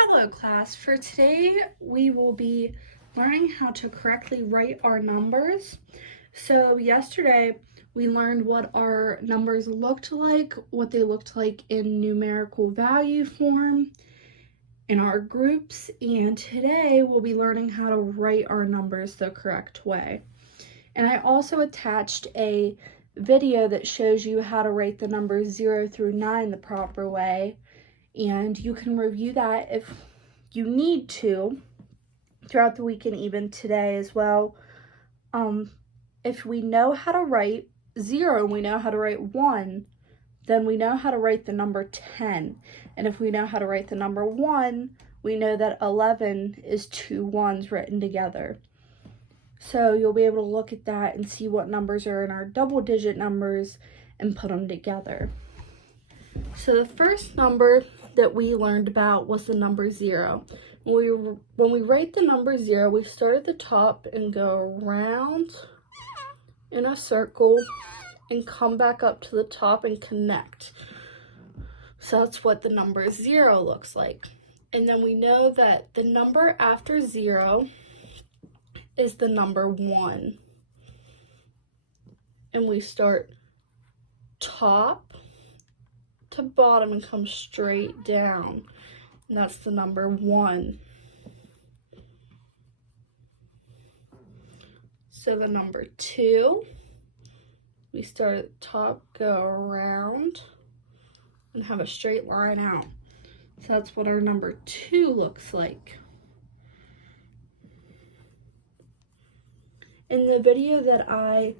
Hello class, for today we will be learning how to correctly write our numbers. So yesterday we learned what our numbers looked like, what they looked like in numerical value form in our groups, and today we'll be learning how to write our numbers the correct way. And I also attached a video that shows you how to write the numbers 0 through 9 the proper way. And you can review that if you need to throughout the week and even today as well. If we know how to write 0 and we know how to write 1, then we know how to write the number 10. And if we know how to write the number 1, we know that 11 is 2 1s written together. So you'll be able to look at that and see what numbers are in our double digit numbers and put them together. So the first number that we learned about was the number 0. When we write the number 0, we start at the top and go around in a circle and come back up to the top and connect. So that's what the number 0 looks like. And then we know that the number after 0 is the number 1. And we start top to bottom and come straight down. And that's the number 1. So the number 2, we start at the top, go around, and have a straight line out. So that's what our number 2 looks like. And the video that I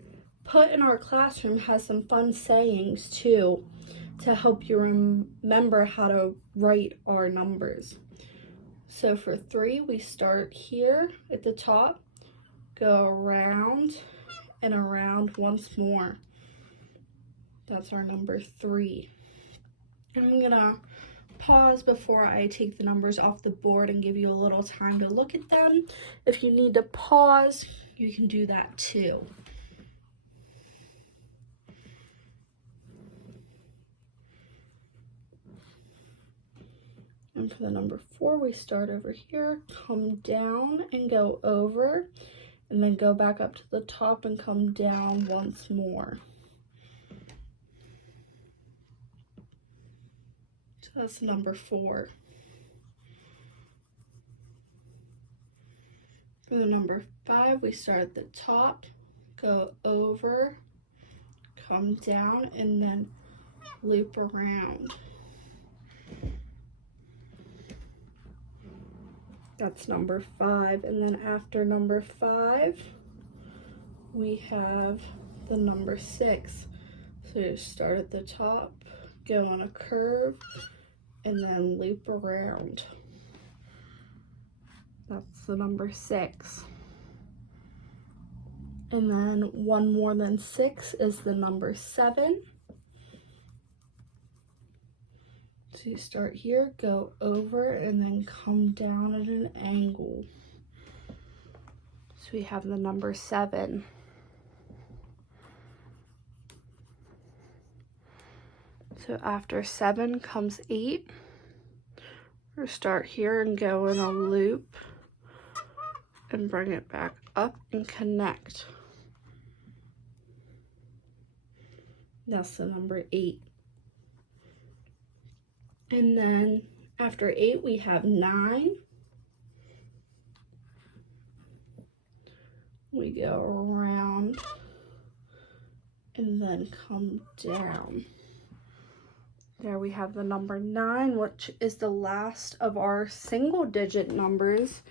put in our classroom has some fun sayings too, to help you remember how to write our numbers. So for 3, we start here at the top, go around and around once more. That's our number 3. And I'm gonna pause before I take the numbers off the board and give you a little time to look at them. If you need to pause, you can do that too. And for the number 4, we start over here, come down and go over, and then go back up to the top and come down once more. So that's number 4. For the number 5, we start at the top, go over, come down, and then loop around. That's number 5. And then after number 5, we have the number 6. So you start at the top, go on a curve, and then loop around. That's the number 6. And then one more than 6 is the number 7. So you start here, go over, and then come down at an angle. So we have the number 7. So after 7 comes 8. We'll start here and go in a loop and bring it back up and connect. That's the number 8. And then after 8, we have 9. We go around and then come down. There we have the number 9, which is the last of our single digit numbers,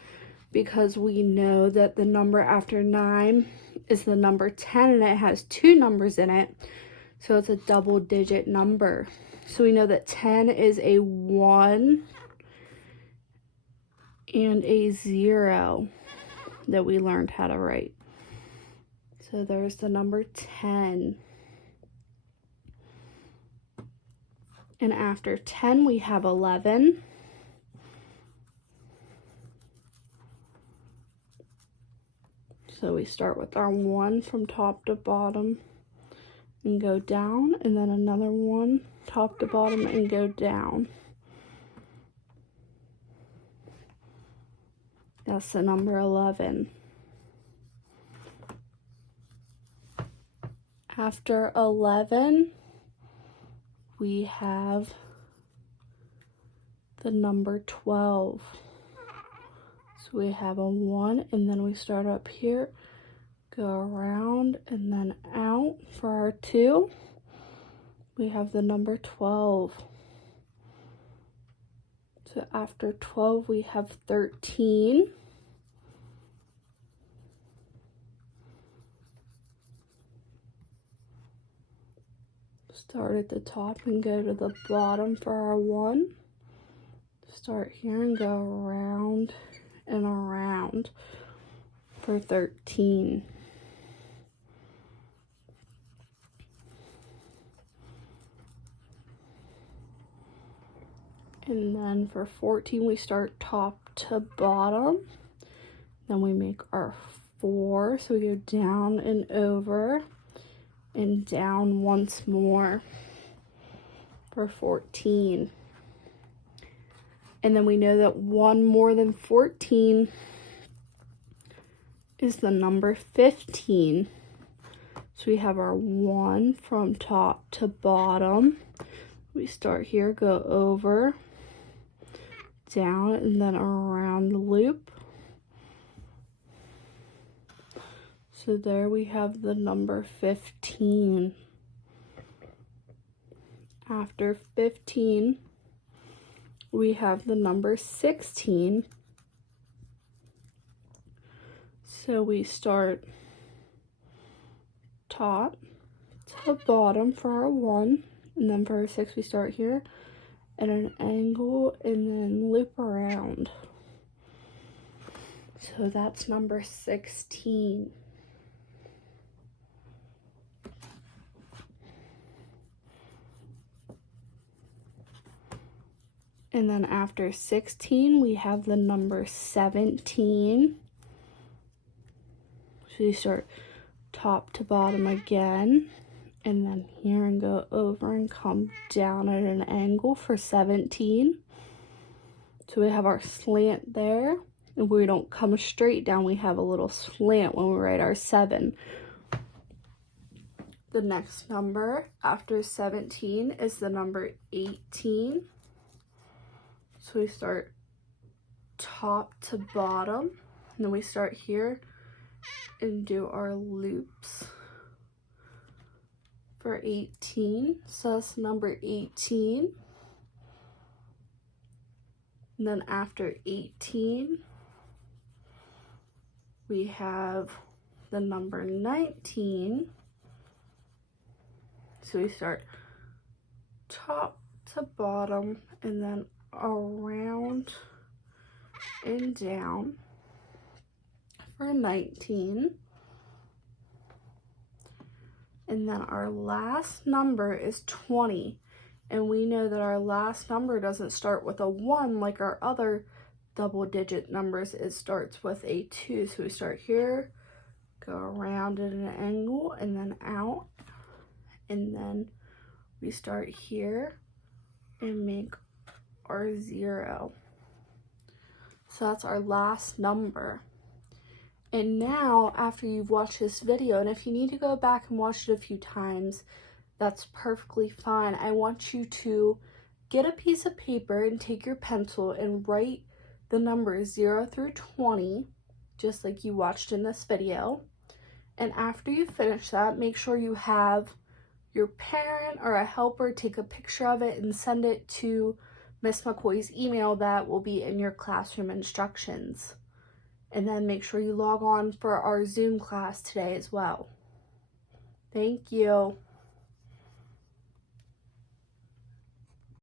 because we know that the number after 9 is the number 10 and it has 2 numbers in it. So it's a double digit number. So we know that 10 is a 1 and a 0 that we learned how to write. So there's the number 10. And after 10, we have 11. So we start with our 1 from top to bottom and go down, and then another 1 top to bottom and go down. That's the number 11. After 11, we have the number 12. So we have a 1, and then we start up here, go around, and then out. For our 2, we have the number 12. So after 12, we have 13. Start at the top and go to the bottom for our 1. Start here and go around and around for 13. And then for 14, we start top to bottom. Then we make our 4, so we go down and over and down once more for 14. And then we know that 1 more than 14 is the number 15. So we have our 1 from top to bottom. We start here, go over, down, and then around the loop. So there we have the number 15. After 15, we have the number 16. So we start top to bottom for our 1, and then for our 6, we start here at an angle and then loop around. So that's number 16. And then after 16, we have the number 17. So you start top to bottom again, and then here and go over and come down at an angle for 17. So we have our slant there, and we don't come straight down, we have a little slant when we write our 7. The next number after 17 is the number 18. So we start top to bottom, and then we start here and do our loops for 18. So that's number 18. And then after 18, we have the number 19. So we start top to bottom and then around and down for 19. And then our last number is 20. And we know that our last number doesn't start with a 1 like our other double digit numbers. It starts with a 2. So we start here, go around at an angle and then out. And then we start here and make our 0. So that's our last number. And now, after you've watched this video, and if you need to go back and watch it a few times, that's perfectly fine. I want you to get a piece of paper and take your pencil and write the numbers 0 through 20, just like you watched in this video. And after you finish that, make sure you have your parent or a helper take a picture of it and send it to Miss McCoy's email that will be in your classroom instructions. And then make sure you log on for our Zoom class today as well. Thank you.